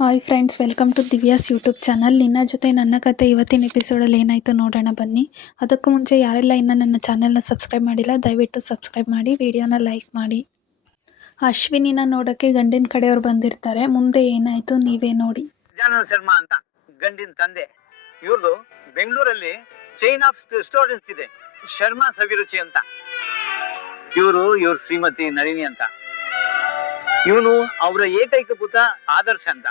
Hi friends, welcome to Divya's YouTube channel. ನಿನ್ನ ಜೊತೆ ನನ್ನ ಕತೆ ಇವತ್ತಿನ ಎಪಿಸೋಡಲ್ಲಿ ಏನಾಯಿತು ನೋಡೋಣ ಬನ್ನಿ. ಅದಕ್ಕೂ ಮುಂಚೆ ಯಾರೆಲ್ಲ ಇನ್ನೂ ನನ್ನ ಚಾನಲ್ನ ಸಬ್ಸ್ಕ್ರೈಬ್ ಮಾಡಿಲ್ಲ ದಯವಿಟ್ಟು ಸಬ್ಸ್ಕ್ರೈಬ್ ಮಾಡಿ, ವಿಡಿಯೋನ ಲೈಕ್ ಮಾಡಿ. ಅಶ್ವಿನಿನ ನೋಡೋಕ್ಕೆ ಗಂಡಿನ ಕಡೆಯವ್ರು ಬಂದಿರ್ತಾರೆ. ಮುಂದೆ ಏನಾಯಿತು ನೀವೇ ನೋಡಿ. ಗಜಾನನ ಶರ್ಮಾ ಅಂತ ಗಂಡಿನ ತಂದೆ. ಇವ್ರದು ಬೆಂಗಳೂರಲ್ಲಿ ಚೈನ್ ಆಫ್ ರೆಸ್ಟೋರೆಂಟ್ಸ್ ಇದೆ, ಶರ್ಮಾ ಸವಿರುಚಿ ಅಂತ. ಇವ್ರ ಶ್ರೀಮತಿ ನಳಿನಿ ಅಂತ. ಇವನು ಅವರ ಏಕೈಕ ಪುತ್ರ ಆದರ್ಶ್ ಅಂತ.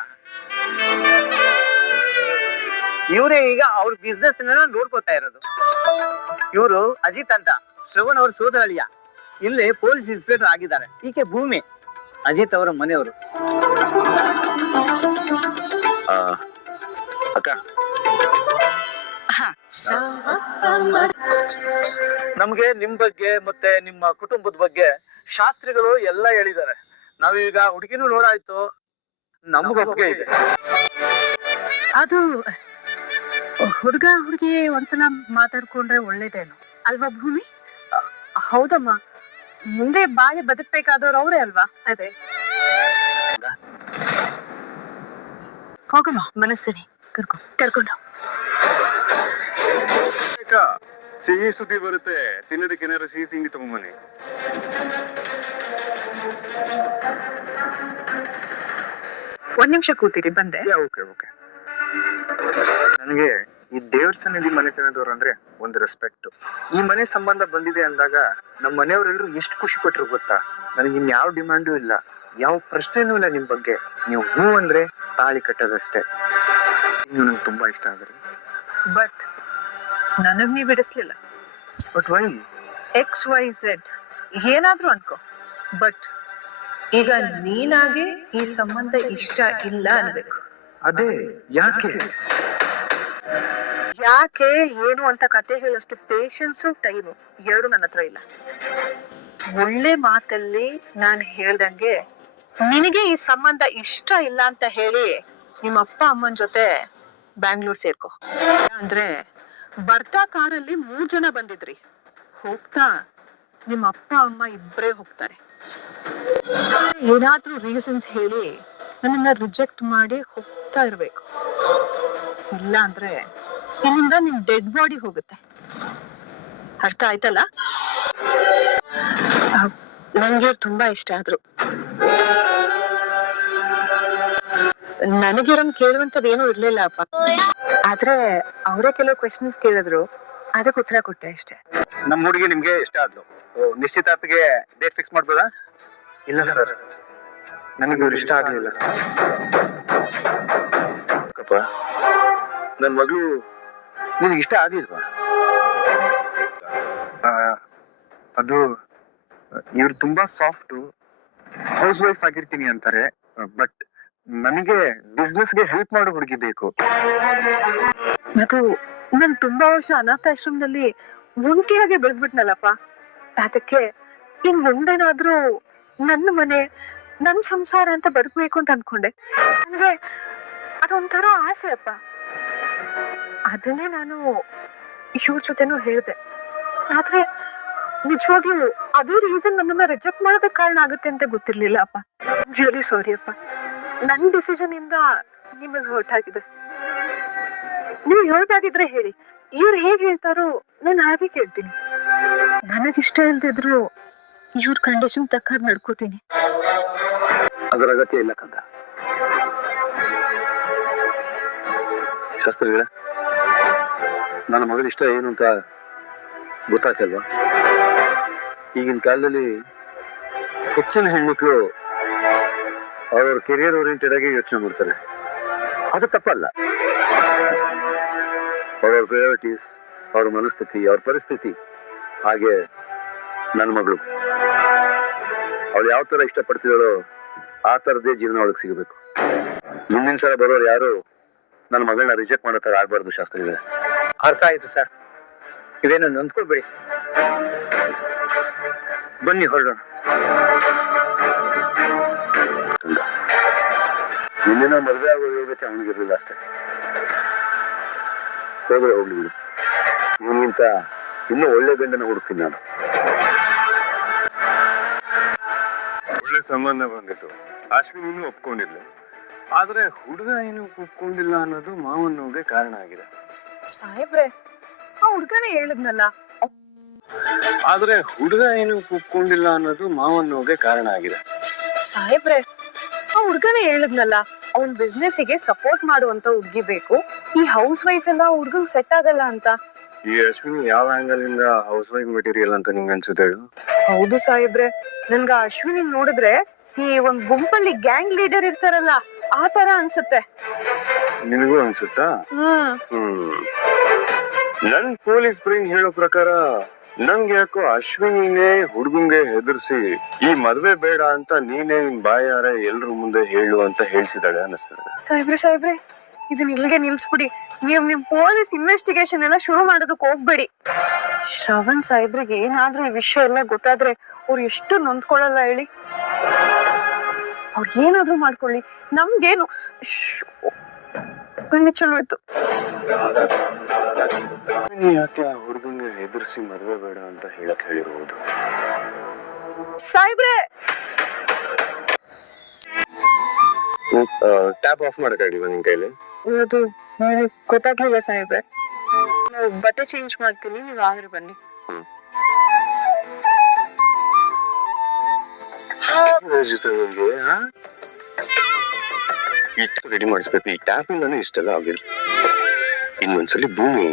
ಇವರೇ ಈಗ ಅವ್ರ ಬಿಸ್ನೆಸ್ ನೋಡ್ಕೋತಾ ಇರೋದು. ಇವರು ಅಜಿತ್ ಅಂತ, ಶ್ರವಣ್ ಅವ್ರ ಸೋದರಳಿಯ. ಇಲ್ಲೇ ಪೊಲೀಸ್ ಇನ್ಸ್ಪೆಕ್ಟರ್ ಆಗಿದ್ದಾರೆ. ಈಕೆ ಭೂಮಿ, ಅಜಿತ್ ಅವರ ಮನೆಯವರು. ಅಕ್ಕ, ನಮ್ಗೆ ನಿಮ್ ಬಗ್ಗೆ ಮತ್ತೆ ನಿಮ್ಮ ಕುಟುಂಬದ ಬಗ್ಗೆ ಶಾಸ್ತ್ರಿಗಳು ಎಲ್ಲ ಹೇಳಿದ್ದಾರೆ. ನಾವೀಗ ಹುಡುಗಿನೂ ನೋಡಾಯ್ತು, ನಮ್ಗೊಪ್ಪಿಗೆ ಇದೆ. ಅದು ಹುಡುಗ ಹುಡುಗಿ ಒಂದ್ಸಲ ಮಾತಾಡ್ಕೊಂಡ್ರೆ ಒಳ್ಳೇದೇನು ಅಲ್ವಾ ಭೂಮಿ? ಹೌದಮ್ಮ, ಮುಂದೆ ಬಾಳಿ ಬದುಕ್ಬೇಕಾದವ್ರು ಅವ್ರೇ ಅಲ್ವಾ? ಅದೇ ಹೋಗಮ್ಮ, ಮನಸ್ಸಿನಿ ಕರ್ಕೊಂಡು. ಸಿಹಿ ಸುದ್ದಿ ಬರುತ್ತೆ, ತಿನ್ನೋದಕ್ಕೆ ಏನಾದ್ರು ಸಿಹಿ ತಿಂಡಿ ತಗೊಂಬನ್ನಿ. ಒಂದ್ ನಿಮಿಷ ಕೂತಿರಿ, ಬಂದೆ. ಓಕೆ. ನನಗೆ ಈ ದೇವ್ರ ಸನ್ನಿಧಿ ಮನೆತನದವ್ರು ಅಂದ್ರೆ ಒಂದು ರೆಸ್ಪೆಕ್ಟ್. ಈ ಮನೆ ಸಂಬಂಧ ಬಂದಿದೆ ಅಂದಾಗ ನಮ್ಮ ಮನೆಯವರೆಲ್ಲರೂ ಎಷ್ಟು ಖುಷಿ ಪಟ್ರು ಗೊತ್ತಾ? ನನಗೆ ಇನ್ಯಾವ ಡಿಮ್ಯಾಂಡು ಇಲ್ಲ, ಯಾವ ಪ್ರಶ್ನೆನೂ ಇಲ್ಲ ನಿಮ್ ಬಗ್ಗೆ. ನೀವು ಹೂ ಅಂದ್ರೆ ತಾಳಿ ಕಟ್ಟೋದಷ್ಟೇ. ನೀವು ನಂಗೆ ತುಂಬಾ ಇಷ್ಟ ಆದ್ರಿ. ಬಟ್ ನನಗ್ ನೀವ್ ಬಿಡಿಸ್ಲಿಲ್ಲ. But why? XYZ ಏನಾದ್ರೂ ಅನ್ಕೋ, ಬಟ್ ಈಗ ನೀನಾಗೆ ಈ ಸಂಬಂಧ ಇಷ್ಟ ಇಲ್ಲ ಅನ್ಬೇಕು. ಅದೇ ಯಾಕೆ ಏನು ಅಂತ ಕತೆ ಹೇಳೋಷ್ಟು ಪೇಷನ್ಸು ಟೈಮು ಎರಡು ನನ್ನ ಹತ್ರ ಇಲ್ಲ. ಒಳ್ಳೆ ಮಾತಲ್ಲಿ ನಾನು ಹೇಳ್ದಂಗೆ ನಿನಗೆ ಈ ಸಂಬಂಧ ಇಷ್ಟ ಇಲ್ಲ ಅಂತ ಹೇಳಿ ನಿಮ್ಮ ಅಪ್ಪ ಅಮ್ಮನ ಜೊತೆ ಬ್ಯಾಂಗ್ಳೂರ್ ಸೇರ್ಕೊ. ಅಂದ್ರೆ ಬರ್ತಾ ಕಾರಲ್ಲಿ 3 ಜನ ಬಂದಿದ್ರಿ, ಹೋಗ್ತಾ ನಿಮ್ಮ ಅಪ್ಪ ಅಮ್ಮ ಇಬ್ಬರೇ ಹೋಗ್ತಾರೆ. ಏನಾದ್ರೂ ರೀಸನ್ಸ್ ಹೇಳಿ ನನ್ನನ್ನ ರಿಜೆಕ್ಟ್ ಮಾಡಿ ಹೋಗ್ತಾ ಇರ್ಬೇಕು. ಇಲ್ಲ ಅಂದ್ರೆ ಇಲ್ಲಿಂದ ನಿಮ್ ಡೆಡ್ ಬಾಡಿ ಹೋಗುತ್ತೆ. ಅರ್ಥ ಆಯ್ತಲ್ಲ? ನಂಗೆ ತುಂಬಾ ಇಷ್ಟ ಆದ್ರು. ನನಗಿರೋನ್ ಕೇಳುವಂತದ್ದು ಏನೂ ಇರ್ಲಿಲ್ಲ ಅಪ್ಪ. ಆದ್ರೆ ಅವರೇ ಕೆಲವು ಕ್ವೆಶನ್ಸ್ ಕೇಳಿದ್ರು, ಅದಕ್ಕೆ ಉತ್ತರ ಕೊಟ್ಟೆ ಅಷ್ಟೇ. ನಮ್ಮ ಹುಡುಗಿ ನಿಮ್ಗೆ ಇಷ್ಟ ಆದ್ಲು. ನಿಶ್ಚಿತಾರ್ಥಕ್ಕೆ ಡೇಟ್ ಫಿಕ್ಸ್ ಮಾಡ್ಬೋದಾ? ಇಲ್ಲ ಸರ್, ನನಗೆ ಇವ್ರು ಇಷ್ಟ ಆಗ್ಲಿಲ್ಲ. ನನ್ನ ಮಗಳು ನಿನಗೆ ಇಷ್ಟ ಆಗಿಲ್ವಾ? ಅದು ಇವ್ರು ತುಂಬಾ ಸಾಫ್ಟ್, ಹೌಸ್ ವೈಫ್ ಆಗಿರ್ತೀನಿ ಅಂತಾರೆ. ಬಟ್ ನನಗೆ ಬಿಸ್ನೆಸ್ಗೆ ಹೆಲ್ಪ್ ಮಾಡೋ ಹುಡುಗಿ ಬೇಕು. ಅದು ನಾನ್ ತುಂಬಾ ವರ್ಷ ಅನಾಥಾಶ್ರಮದಲ್ಲಿ ಒಂಟಿಯಾಗಿ ಬೆಳೆದ್ಬಿಟ್ನಲ್ಲಪ್ಪ. ಅದಕ್ಕೆ ಇನ್ ಮುಂದೇನಾದ್ರೂ ನನ್ನ ಮನೆ, ನನ್ ಸಂಸಾರ ಅಂತ ಬದುಕಬೇಕು ಅಂತ ಅನ್ಕೊಂಡೆ. ಅಂದ್ರೆ ಅದೊಂಥರ ಆಸೆ ಅಪ್ಪ. ಅದನ್ನೇ ನಾನು ಇವ್ರ ಜೊತೆನೂ ಹೇಳ್ದೆ. ಆದ್ರೆ ನಿಜವಾಗ್ಲೂ ಅದೇ ರೀಸನ್ ನನ್ನನ್ನ ರಿಜೆಕ್ಟ್ ಮಾಡೋದಕ್ಕೆ ಕಾರಣ ಆಗುತ್ತೆ ಅಂತ ಗೊತ್ತಿರ್ಲಿಲ್ಲ ಅಪ್ಪ. ರಿಯಲಿ ಸಾರಿ ಅಪ್ಪ. ನನ್ನ ಡಿಸಿಷನ್ ಇಂದ ನಿಮಗೆ ಹರ್ಟ್ ಆಗಿದೆ. ನೀವು ಹರ್ಟ್ ಆಗಿದ್ರೆ ಹೇಳಿ, ಇವ್ರು ಹೇಗೆ ಹೇಳ್ತಾರೋ ನಾನು ಹಾಗೆ ಕೇಳ್ತೀನಿ. ನನಗಿಷ್ಟ ಇಲ್ದಿದ್ರು ಇವ್ರ ಕಂಡೀಷನ್ ತಕ್ಕ ನಡ್ಕೋತೀನಿ. ಅದರ ಅಗತ್ಯ ಇಲ್ಲ ಕಂದ. ಶಾಸ್ತ್ರಿಗಳ ನನ್ನ ಮಗಳ ಇಷ್ಟ ಏನು ಅಂತ ಗೊತ್ತಾಗ್ತಲ್ವಾ? ಈಗಿನ ಕಾಲದಲ್ಲಿ ಹೆಚ್ಚಿನ ಹೆಣ್ಮಕ್ಳು ಅವ್ರವ್ರ ಕೆರಿಯರ್ ಓರಿಯೆಂಟೆಡ್ ಆಗಿ ಯೋಚನೆ ಮಾಡ್ತಾರೆ. ಅದು ತಪ್ಪಲ್ಲ. ಅವ್ರವ್ರ ಪ್ರಯಾರಿಟೀಸ್, ಅವ್ರ ಮನಸ್ಥಿತಿ, ಅವ್ರ ಪರಿಸ್ಥಿತಿ. ಹಾಗೆ ನನ್ನ ಮಗಳು ಅವಳು ಯಾವ ತರ ಇಷ್ಟಪಡ್ತಿದ್ದಾಳೋ ಆ ಥರದ್ದೇ ಜೀವನ ಅವಳಿಗೆ ಸಿಗಬೇಕು. ಮುಂದಿನ ಸಲ ಬರೋರು ಯಾರು ನನ್ನ ಮಗಳನ್ನ ರಿಜೆಕ್ಟ್ ಮಾಡೋ ಥರ ಆಗ್ಬಾರ್ದು ಶಾಸ್ತ್ರಿಗಳೇ. ಅರ್ಥ ಆಯ್ತು ಸರ್, ಇವೇನು ನೊಂದ್ಕೊಳ್ಬೇಡಿ. ಬನ್ನಿ ಹೊರಡೋಣ. ನಿನ್ನೆ ಮದುವೆ ಆಗೋ ಯೋಗ್ಯತೆ ಅವನಿಗಿರ್ಲಿಲ್ಲ ಅಷ್ಟೇ. ಹೋದ್ರೆ ಹೋಗ್ಲಿ ಬಿಡು, ಇವನಿಗಿಂತ ಇನ್ನೂ ಒಳ್ಳೆ ಗಂಡನ ಹುಡುಕ್ತೀನಿ ನಾನು. ಒಳ್ಳೆ ಸಂಬಂಧ ಬಂದಿತ್ತು. ಅಶ್ವಿನಿ ಒಪ್ಕೊಂಡಿದ್ಲು. ಆದ್ರೆ ಹುಡುಗ ಏನು ಒಪ್ಕೊಂಡಿಲ್ಲ ಅನ್ನೋದು ಮಾವನ್ ನೋವಿಗೆ ಕಾರಣ ಆಗಿದೆ. ಸಾಹೇಬ್ರೆ ಆ ಹುಡ್ಗನೇ ಹೇಳಿದ್ನಲ್ಲ. ಆದ್ರೆ ಹುಡುಗ ಏನು ಒಪ್ಕೊಂಡಿಲ್ಲ ಅನ್ನೋದು ಮಾವನ್ ನೋವಿಗೆ ಕಾರಣ ಆಗಿದೆ. ಸಾಹೇಬ್ರೆ ಆ ಹುಡ್ಗನೇ ಹೇಳಿದ್ನಲ್ಲ, ಅವ್ನ್ ಬಿಸ್ನೆಸ್ಸಿಗೆ ಸಪೋರ್ಟ್ ಮಾಡುವಂತ ಹುಡ್ಗಿ ಬೇಕು, ಈ ಹೌಸ್ ವೈಫ್ ಎಲ್ಲ ಹುಡ್ಗಂಗ್ ಸೆಟ್ ಆಗಲ್ಲ ಅಂತ. ಈ ಅಶ್ವಿನಿ ಯಾವ ಆಂಗಲ್ ಇಂದ ಹೌಸ್ ವೈಫ್ ಮೆಟೀರಿಯಲ್ ಅಂತ ನಿಂಗೆ ಅನ್ಸುತ್ತೆ ಹೇಳು? ಹೌದು ಸಾಹೇಬ್ರೆ, ನನ್ಗ ಅಶ್ವಿನಿ ನೋಡಿದ್ರೆ ಈ ಒಂದ್ ಗುಂಪಲ್ಲಿ ಗ್ಯಾಂಗ್ ಲೀಡರ್ ಇರ್ತಾರಲ್ಲ ಆ ತರ ಅನ್ಸುತ್ತೆ. ನಿನಗೂ ಅನ್ಸುತ್ತಾ? ನನ್ ಪೊಲೀಸ್ ಬ್ರೈನ್ ಹೇಳೋ ಪ್ರಕಾರ ನಂಗೆ ಯಾಕೋ ಅಶ್ವಿನಿನೇ ಹುಡುಗಂಗೆ ಹೆದರ್ಸಿ ಈ ಮದ್ವೆ ಬೇಡ ಅಂತ ನೀನೇ ನಿನ್ ಬಾಯಾರ ಎಲ್ರ ಮುಂದೆ ಹೇಳು ಅಂತ ಹೇಳ್ಸಿದಾಳೆ ಅನಿಸ್ತದೆ. ಸಾಹೇಬ್ರೆ ಇದನ್ನ ಇಲ್ಲಿಗೆ ನಿಲ್ಸ್ಬಿಡಿ. ನಿಮ್ ಪೊಲೀಸ್ ಇನ್ವೆಸ್ಟಿಗೇಷನ್ ಎಲ್ಲ ಶುರು ಮಾಡೋದಕ್ಕೆ ಹೋಗ್ಬೇಡಿ. ಶ್ರವಣ್ ಸಾಹೇಬ್ರಿಗೆ ಏನಾದ್ರೂ ಈ ವಿಷಯ ಎಲ್ಲ ಗೊತ್ತಾದ್ರೆ ಅವ್ರು ಎಷ್ಟು ನೊಂದ್ಕೊಳ್ಳಲ್ಲ ಹೇಳಿ. ಅವ್ರು ಏನಾದ್ರೂ ಮಾಡ್ಕೊಳ್ಳಿ, ನಮ್ಗೇನು. ಕಣ್ಣು ಚಲೋ ಇತ್ತು. ಯಾಕೆ ಆ ಹುಡುಗಂಗೆ ಹೆದರ್ಸಿ ಮದ್ವೆ ಬೇಡ ಅಂತ ಹೇಳಕ್ ಹೇಳಿರ್ಬೋದು. ಸಾಹೇಬ್ರೆ ಟ್ಯಾಪ್ ಆಫ್ ಮಾಡಕ್ಕಾಗಿಲ್ವಾ ನಿನ್ ಕೈಲಿ? ಅದು ಗೊತ್ತಾಗ್ಲಿಲ್ಲ ಸಾಹೇಬ್ರೆ. ನಾವು ಬಟ್ಟೆ ಚೇಂಜ್ ಮಾಡ್ತೀನಿ, ನೀವು ಆದ್ರೆ ಬನ್ನಿ. ಜೊತೆ ನಿಮ್ಗೆ ಈ ರೆಡಿ ಮಾಡಿಸ್ಬೇಕು. ಈ ಟ್ಯಾಪ್ ಇಂದಾನೆ ಇಷ್ಟೆಲ್ಲ ಆಗಿಲ್ಲ. ಇನ್ನೊಂದ್ಸಲಿ ಭೂಮಿ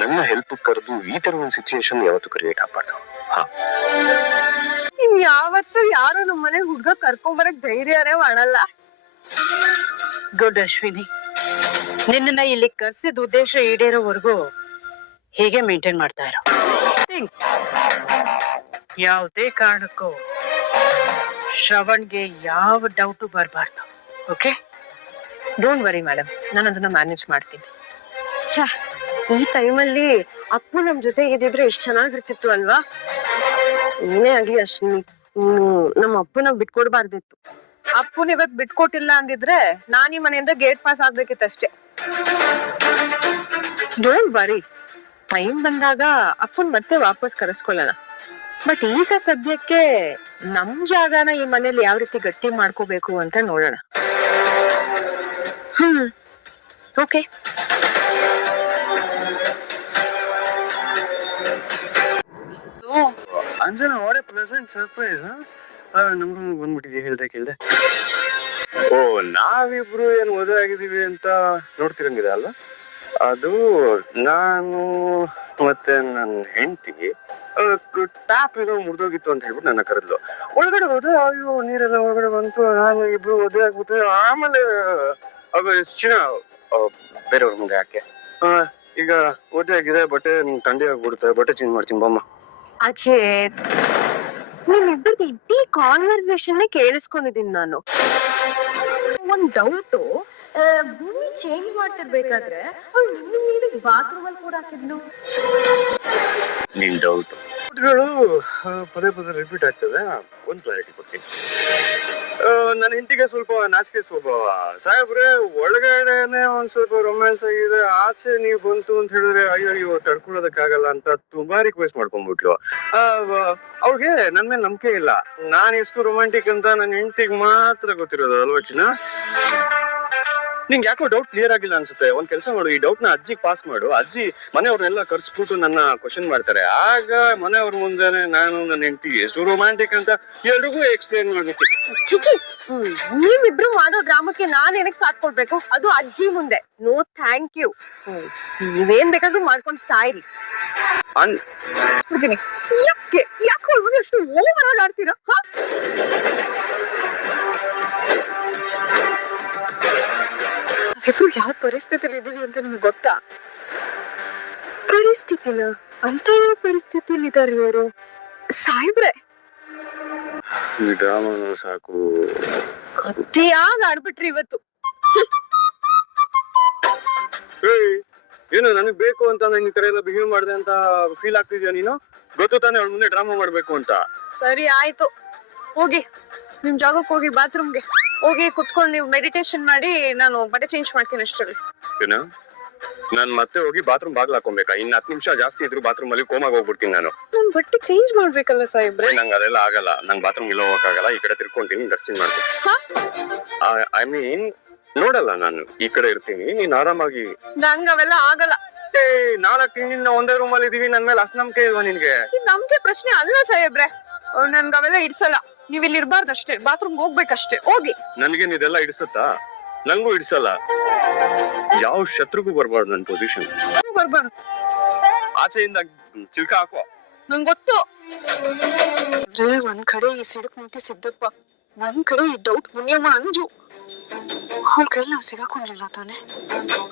ನನ್ನ ಹೆಲ್ಪ್ ಕರೆದು ಈ ತರ ಒಂದು ಸಿಚುಯೇಷನ್ ಯಾವತ್ತೂ ಕ್ರಿಯೇಟ್ ಆಗ್ಬಾರ್ದು. ಇನ್ ಯಾವತ್ತು ಯಾರು ನಮ್ಮ ಮನೆ ಹುಡ್ಗ ಕರ್ಕೊಂಬರಕ್ ಧೈರ್ಯನೇ ಮಾಡಲ್ಲ. ಗುಡ್ ಅಶ್ವಿನಿ, ನಿನ್ನ ಇಲ್ಲಿ ಕರ್ಸಿದ ಉದ್ದೇಶ ಈಡೇರೋವರೆಗೂ ಹೀಗೆ ಮೇಂಟೈನ್ ಮಾಡ್ತಾ ಇರೋ. ಯಾವುದೇ ಕಾರಣಕ್ಕೂ ಶ್ರವಣ್ಗೆ ಯಾವ ಡೌಟು ಬರಬಾರ್ದು. ಓಕೆ, ಡೋಂಟ್ ವರಿ ಮೇಡಮ್, ನಾನು ಅದನ್ನ ಮ್ಯಾನೇಜ್ ಮಾಡ್ತೀನಿ. ಈ ಟೈಮಲ್ಲಿ ಅಪ್ಪು ನಮ್ ಜೊತೆ ಇದ್ದಿದ್ರೆ ಎಷ್ಟ್ ಚೆನ್ನಾಗಿರ್ತಿತ್ತು ಅಲ್ವಾ? ಏನೇ ಆಗ್ಲಿ ಅಶ್ವಿನಿ, ನಮ್ಮ ಅಪ್ಪನ ಬಿಟ್ಕೊಡ್ಬಾರ್ದಿತ್ತು. ಅಪ್ಪನ ಇವತ್ ಬಿಟ್ಕೊಟ್ಟಿಲ್ಲ ಅಂದಿದ್ರೆ ನಾನ್ ಈ ಮನೆಯಿಂದ ಗೇಟ್ ಪಾಸ್ ಆಗ್ಬೇಕಿತ್ತಷ್ಟೇ. ಡೋಂಟ್ ವರಿ, ಟೈಮ್ ಬಂದಾಗ ಅಪ್ಪನ್ ಮತ್ತೆ ವಾಪಸ್ ಕರೆಸ್ಕೊಳ್ಳೋಣ. ಬಟ್ ಈಗ ಸದ್ಯಕ್ಕೆ ನಮ್ ಜಾಗನ ಈ ಮನೇಲಿ ಯಾವ ರೀತಿ ಗಟ್ಟಿ ಮಾಡ್ಕೋಬೇಕು ಅಂತ ನೋಡೋಣ. Okay. Anjana, what A pleasant surprise. ನಮ್ಗೂ ಬಂದ್ಬಿಟ್ಟಿದ್ಯಾ ಕೇಳ್ದೆ. ಓ, ನಾವಿಬ್ರು ಏನ್ ಮದುವೆ ಆಗಿದೀವಿ ಅಂತ ನೋಡ್ತಿರಂಗಿದೆ ಅಲ್ಲ? ಅದು ನಾನು ಮತ್ತೆ ನನ್ನ ಹೆಂಡತಿ ಟ್ಯಾಪ್ ಏನೋ ಮುರಿದೋಗಿತ್ತು ಅಂತ ಹೇಳ್ಬಿಟ್ಟು ನನ್ನ ಕರೆದ್ಲು. ಒಳಗಡೆ ಹೋದೆ, ಅಯ್ಯೋ ನೀರೆಲ್ಲ ಒಳಗಡೆ ಬಂತು. ಆಮೇಲೆ ಇಬ್ರು ಮದುವೆ ಆಗ್ಬಿಟ್ಟು ಆಮೇಲೆ ಚಿನ್ನ ಬೇರೆಯವ್ರ ಮುಂದೆ ಯಾಕೆ. ಈಗ ಮದುವೆ ಆಗಿದೆ, ಬಟ್ಟೆ ಥಂಡಿ ಆಗ್ಬಿಡುತ್ತೆ, ಬಟ್ಟೆ ಚೇಂಜ್ ಮಾಡ್ತೀನಿ ಬಮ್ಮ. ಅಚೇತ್, ನಿಮ್ಮಿಬ್ಬರದ್ದು ಇಡೀ ಕಾನ್ವರ್ಸೇಷನ್ ಕೇಳಿಸ್ಕೊಂಡಿದ್ದೀನಿ ನಾನು. ಒಂದ್ ಡೌಟು, ಭೂಮಿ ಚೇಂಜ್ ಮಾಡ್ತಿರ್ಬೇಕಾದ್ರೆ ಅವ್ಳು ನಿನ್ನ ಬಾತ್ರೂಮ್ ಅಲ್ಲಿ ಕೂಡ ಹಾಕಿದ್ಲು. ನಿನ್ ಡೌಟ್ ಪದೇ ರಿಪೀಟ್ ಆಗ್ತದೆ. ಒಂದ್ ಕ್ಲಾರಿಟಿ ಕೊಡ್ತೀನಿ. ನನ್ನ ಹೆಂಡತಿಗೆ ಸ್ವಲ್ಪ ನಾಚಿಕೆ ಸ್ವಭಾವ ಸಾಹೇಬ್ರೆ. ಒಳಗಡೆನೆ ಒಂದ್ ಸ್ವಲ್ಪ ರೊಮ್ಯಾನ್ಸ್ ಆಗಿದೆ, ಆಚೆ ನೀವು ಬಂತು ಅಂತ ಹೇಳಿದ್ರೆ ಅಯ್ಯೋ ತಡ್ಕೊಳ್ಳೋದಕ್ಕಾಗಲ್ಲ ಅಂತ ತುಂಬಾ ರಿಕ್ವೆಸ್ಟ್ ಮಾಡ್ಕೊಂಡ್ಬಿಟ್ಲು. ಅವ್ರಿಗೆ ನನ್ ಮೇಲೆ ನಂಬಿಕೆ ಇಲ್ಲ. ನಾನ್ ಎಷ್ಟು ರೊಮ್ಯಾಂಟಿಕ್ ಅಂತ ನನ್ನ ಹೆಂಡತಿಗೆ ಮಾತ್ರ ಗೊತ್ತಿರೋದು ಅಲ್ವಾ ಚಿನ್ನ? ನಿಂಗೆ ಯಾಕೋ ಡೌಟ್ ಕ್ಲಿಯರ್ ಆಗಿಲ್ಲ ಅನ್ಸುತ್ತೆ. ಒಂದ್ ಕೆಲಸ ಮಾಡು, ಈ ಡೌಟ್ ನ ಅಜ್ಜಿಗೆ ಪಾಸ್ ಮಾಡು. ಅಜ್ಜಿ ಮನೆಯವ್ರನ್ನೆಲ್ಲ ಕರ್ಸ್ಬಿಟ್ಟು ನನ್ನ ಕ್ವಶನ್ ಮಾಡ್ತಾರೆ. ಆಗ ಮನೆಯವ್ರ ಮುಂದೆನೆ ನಾನು ನನ್ನ ಹೆಂಡತಿ ಎಷ್ಟು ರೊಮ್ಯಾಂಟಿಕ್ ಅಂತ ಎಲ್ರಿಗೂ ಎಕ್ಸ್ಪ್ಲೇನ್ ಮಾಡ್ಬೇಕು. ನೀವಿಬ್ರು ಮಾಡೋ ಡ್ರಾಮಕ್ಕೆ ನಾನ್ ಏನಕ್ಕೆ ಸಾಥ್ ಕೊಡ್ಬೇಕು? ಅದು ಅಜ್ಜಿ ಮುಂದೆ. No thank you. ನೀವೇನ್ ಬೇಕಾದ್ರೂ ಮಾಡ್ಕೊಂಡು ಸಾಯ್ರಿ. ಯಾಕೆ ಅಷ್ಟು ಓವರ್ ಆಡ್ತೀರಾ? ಇಬ್ರು ಯಾವ ಪರಿಸ್ಥಿತಿಲಿ ಇದೀವಿ ಅಂತ ನಿಮ್ಗೆ ಗೊತ್ತಾ? ಪರಿಸ್ಥಿತಿನ ಅಂತ ಪರಿಸ್ಥಿತಿಲಿ ಇದಾರೆ ಇವರು. ಸಾಯ್ಬ್ರೆ, ಈ ಡ್ರಾಮಾ ಸಾಕು. ಕತ್ತಿಯಾಗ ಆಡ್ಬಿಟ್ರಿ ಇವತ್ತು. ಏನು ನನಗ್ ಬೇಕು ಅಂತ ನಾನು ಈ ತರ ಎಲ್ಲ ಬಿಹೇವ್ ಮಾಡಿದೆ ಅಂತ ಫೀಲ್ ಆಗ್ತಿದ್ಯಾ ನೀನು? ಗೊತ್ತು ತಾನೆ ಅವಳ ಮುಂದೆ ಡ್ರಾಮಾ ಮಾಡ್ಬೇಕು ಅಂತ. ಸರಿ ಆಯ್ತು, ಹೋಗಿ ನಿಮ್ ಜಾಗಕ್ಕೆ ಹೋಗಿ, ಬಾತ್ರೂಮ್ಗೆ ಹೋಗಿ ಕುತ್ಕೊಂಡು ನೀವು ಮೆಡಿಟೇಷನ್ ಮಾಡಿ, ನಾನು ಬಟ್ಟೆ ಚೇಂಜ್ ಮಾಡ್ತೀನಿ ಅಷ್ಟರಲ್ಲಿ. ನಾನ್ ಮತ್ತೆ ಹೋಗಿ ಬಾತ್ರೂಮ್ ಬಾಗ್ಲ ಹಾಕೊಬೇಕಾ? ಇನ್ನು 10 ನಿಮಿಷ ಜಾಸ್ತಿ ಇದ್ರು ಬಾತ್ರೂಮ್ ಅಲ್ಲಿ ಕೋಮಾಗ ಹೋಗ್ಬಿಡ್ತೀನಿ ನಾನು. ನಾನ್ ಬಟ್ಟೆ ಚೇಂಜ್ ಮಾಡ್ಬೇಕಲ್ಲ ಸಾಹೇಬ್ರೆ. ನಂಗೆ ಅದೆಲ್ಲ ಆಗಲ್ಲ. ನಂಗೆ ಬಾತ್ರೂಮ್ ಇಲ್ಲ ಹೋಗಕ್ಕಾಗಲ್ಲ. ಈ ಕಡೆ ತಿರ್ಕೊಂತೀನಿ, ಡ್ರೆಸ್ಸಿಂಗ್ ಮಾಡ್ತೀನಿ. ಐ ಮೀನ್ ನೋಡಲ್ಲ, ನಾನು ಈ ಕಡೆ ಇರ್ತೀನಿ, ನೀನ್ ಆರಾಮಾಗಿ. ನಂಗ್ ಅವೆಲ್ಲ ಆಗಲ್ಲ. 4 ತಿಂಗಳಿಂದ ಒಂದೇ ರೂಮ್ ಅಲ್ಲಿ ಇದೀವಿ, ನನ್ ಮೇಲೆ ಅಸ್ನಂಬಿಕೆ ಇಲ್ವಾ ನಿನ್ಗೆ? ಇದ್ ನಮ್ಗೆ ಪ್ರಶ್ನೆ ಅಲ್ಲ ಸಾಹೇಬ್ರೆ. ನನ್ಗ ಅವೆಲ್ಲ ಇಡ್ಸಲ್ಲ. ನೀವ್ ಇಲ್ಲಿ ಇರ್ಬಾರ್ದಷ್ಟೇ, ಬಾತ್ರೂಮ್ ಹೋಗ್ಬೇಕಷ್ಟೇ, ಹೋಗಿ. ನನ್ಗೇನ್ ಇದೆಲ್ಲ ಇಡ್ಸತ್ತಾ? ನಂಗೂ ಇಡ್ಸಲ್ಲ. ಯಾವ ಶತ್ರುಗೂ ಬರ್ಬಾರ್ದು ನನ್ ಪೊಸಿಷನ್. ಬರ್ಬಾರ್ದು. ಆಚೆಯಿಂದ ಚಿಲ್ಕ ಹಾಕುವ. ನಂಗ್ ಗೊತ್ತು. ಒಂದ್ ಕಡೆ ಈ ಸಿಡಕ್ ಮುಂಟಿ ಸಿದ್ದಪ್ಪ, ಒಂದ್ ಕಡೆ ಈ ಡೌಟ್ ಮುನಿಯಮ್ಮ ಅಂಜು. ಅವ್ಳ ಕೈಲಿ ನಾವ್ ಸಿಗಾಕೊಂಡಿಲ್ಲ ತಾನೆ?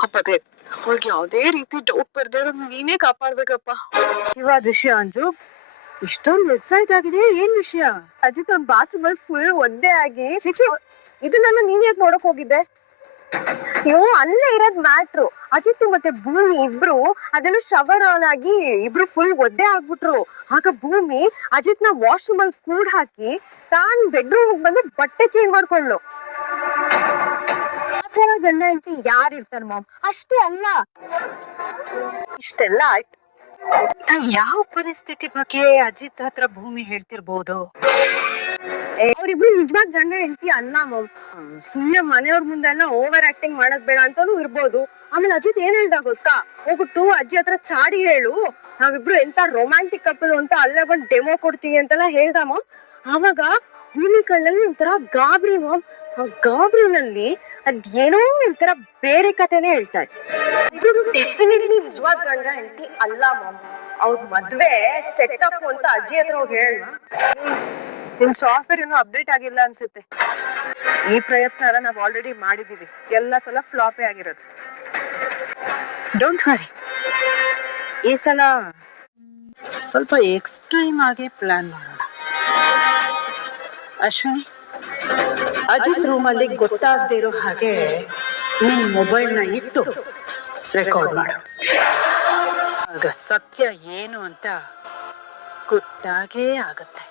ಅಪ್ಪದೇ ಅವ್ಳಿಗೆ ಯಾವ್ದೇ ರೀತಿ ಡೌಟ್ ಬರ್ದೇ ನೀನೇ ಕಾಪಾಡ್ಬೇಕಪ್ಪ. ಇವಾದ ವಿಷಯ ಅಂಜು, ಇಷ್ಟೊಂದು ಎಕ್ಸೈಟ್ ಆಗಿದೆ, ಏನ್ ವಿಷಯ? ಅಜಿತ್ ಒಂದ್ ಬಾತ್ರೂಮ್ ಅಲ್ಲಿ ಫುಲ್ ಒದ್ದೆ ಆಗಿ ಇದನ್ನ ನೀನ್ ಯಾಕೆ ನೋಡಕ್ ಹೋಗಿದ್ದೆ? ಇವು ಅಲ್ಲೇ ಇರೋದ್ ಮ್ಯಾಟ್ರು. ಅಜಿತ್ ಮತ್ತೆ ಭೂಮಿ ಇಬ್ರು ಅದೆಲ್ಲ ಶವರ್ ಆನ್ ಆಗಿ ಇಬ್ರು ಫುಲ್ ಒದ್ದೆ ಆಗ್ಬಿಟ್ರು. ಆಗ ಭೂಮಿ ಅಜಿತ್ ನ ವಾಶ್ರೂಮ್ ಅಲ್ಲಿ ಕೂಡ್ ಹಾಕಿ ತಾನ್ ಬೆಡ್ರೂಮ್ ಬಂದು ಬಟ್ಟೆ ಚೇಂಜ್ ಮಾಡ್ಕೊಂಡ್ಲು. ಆತರ ಗಂಡ ಹೆಂಡತಿ ಯಾರು ಇರ್ತಾರ ಮಾಮ್? ಅಷ್ಟೇ ಅಲ್ಲ, ಇಷ್ಟೆಲ್ಲ ಆಯ್ತು. ಯಾವ ಪರಿಸ್ಥಿತಿ ಬಗ್ಗೆ ಅಜಿತ್ ಹತ್ರ ಭೂಮಿ ಹೇಳ್ತಿರ್ಬೋದು? ಅವ್ರಿಬ್ರು ನಿಜವಾದ ಗಂಡ ಹೆಂಡತಿ ಅಲ್ಲ ಮಾಮ್. ಸುಮ್ನೆ ಮನೆಯವ್ರ ಮುಂದೆಲ್ಲ ಓವರ್ ಆಕ್ಟಿಂಗ್ ಮಾಡಕ್ ಬೇಡ ಅಂತಾನು ಇರ್ಬೋದು. ಆಮೇಲೆ ಅಜಿತ್ ಏನ್ ಹೇಳ್ದ ಗೊತ್ತಾ? ಹೋಗ್ಬಿಟ್ಟು ಅಜ್ಜಿ ಹತ್ರ ಚಾಡಿ ಹೇಳು, ನಾವಿಬ್ರು ಎಂತ ರೊಮ್ಯಾಂಟಿಕ್ ಕಪಲ್ ಅಂತ ಅಲ್ಲೇ ಬಂದ್ ಡೆಮೋ ಕೊಡ್ತೀವಿ ಅಂತೆಲ್ಲ ಹೇಳ್ದ ಮಾಮ್. ಆವಾಗ ಭೂಮಿ ಕಣ್ಣಲ್ಲಿ ಒಂಥರ ಗಾಬರಿ ಮಾಮ್. ಆ ಗಾಬರಿನಲ್ಲಿ ಅದೇನೋ ಒಂಥರ ಬೇರೆ ಕಥೆನೇ ಹೇಳ್ತಾರೆ. ಡೆಫಿನೆಟ್ಲಿ ನಿಜವಾದ ಗಂಡ ಹೆಂಡತಿ ಅಲ್ಲ ಮಾಮ್. ಅವ್ರ ಮದ್ವೆ ಸೆಟಪ್ ಅಂತ ಅಜ್ಜಿ ಹತ್ರ ಹೋಗಿ ಹೇಳ. ನಿನ್ ಸಾಫ್ಟ್ವೇರ್ ಇನ್ನೂ ಅಪ್ಡೇಟ್ ಆಗಿಲ್ಲ ಅನ್ಸುತ್ತೆ. ಈ ಪ್ರಯತ್ನ ನಾವ್ ಆಲ್ರೆಡಿ ಮಾಡಿದೀವಿ, ಎಲ್ಲ ಸಲ ಫ್ಲಾಪೇ ಆಗಿರೋದು. ಡೋಂಟ್ ವರಿ, ಈ ಸಲ ಸ್ವಲ್ಪ ಎಕ್ಸ್ಟ್ರೀಮ್ ಆಗಿ ಪ್ಲಾನ್ ಮಾಡೋಣ. ಅಶ್ವಿನಿ, ಅಜಿತ್ ರೂಮ್ ಅಲ್ಲಿ ಗೊತ್ತಾಗದೇ ಇರೋ ಹಾಗೆ ನಿನ್ ಮೊಬೈಲ್ ನ ಇಟ್ಟು ರೆಕಾರ್ಡ್ ಮಾಡು. ಆಗ ಸತ್ಯ ಏನು ಅಂತ ಗೊತ್ತಾಗೇ ಆಗತ್ತೆ.